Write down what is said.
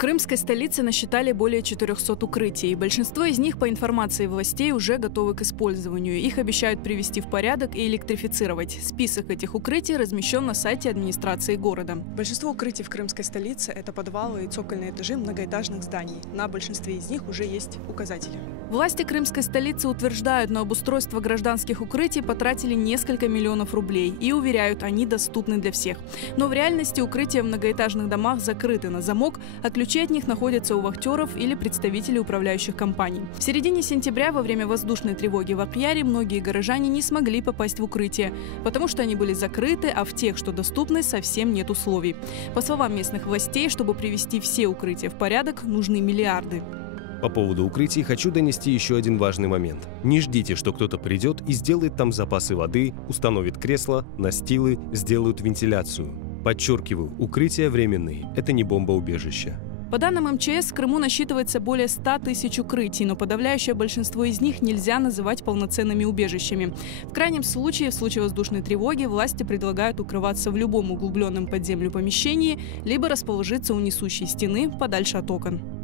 крымской столице насчитали более 400 укрытий. Большинство из них, по информации властей, уже готовы к использованию. Их обещают привести в порядок и электрифицировать. Список этих укрытий размещен на сайте администрации города. Большинство укрытий в крымской столице – это подвалы и цокольные этажи многоэтажных зданий. На большинстве из них уже есть указатели. Власти крымской столицы утверждают, на обустройство гражданских укрытий потратили несколько миллионов рублей и уверяют, они доступны для всех. Но в реальности укрытия в многоэтажных домах закрыты на замок, а ключи от них находятся у вахтеров или представителей управляющих компаний. В середине сентября во время воздушной тревоги в Акъяре многие горожане не смогли попасть в укрытие, потому что они были закрыты, а в тех, что доступны, совсем нет условий. По словам местных властей, чтобы привести все укрытия в порядок, нужны миллиарды. По поводу укрытий хочу донести еще один важный момент. Не ждите, что кто-то придет и сделает там запасы воды, установит кресла, настилы, сделают вентиляцию. Подчеркиваю, укрытия временные, это не бомбоубежище. По данным МЧС, в Крыму насчитывается более 100 тысяч укрытий, но подавляющее большинство из них нельзя называть полноценными убежищами. В крайнем случае, в случае воздушной тревоги, власти предлагают укрываться в любом углубленном под землю помещении, либо расположиться у несущей стены подальше от окон.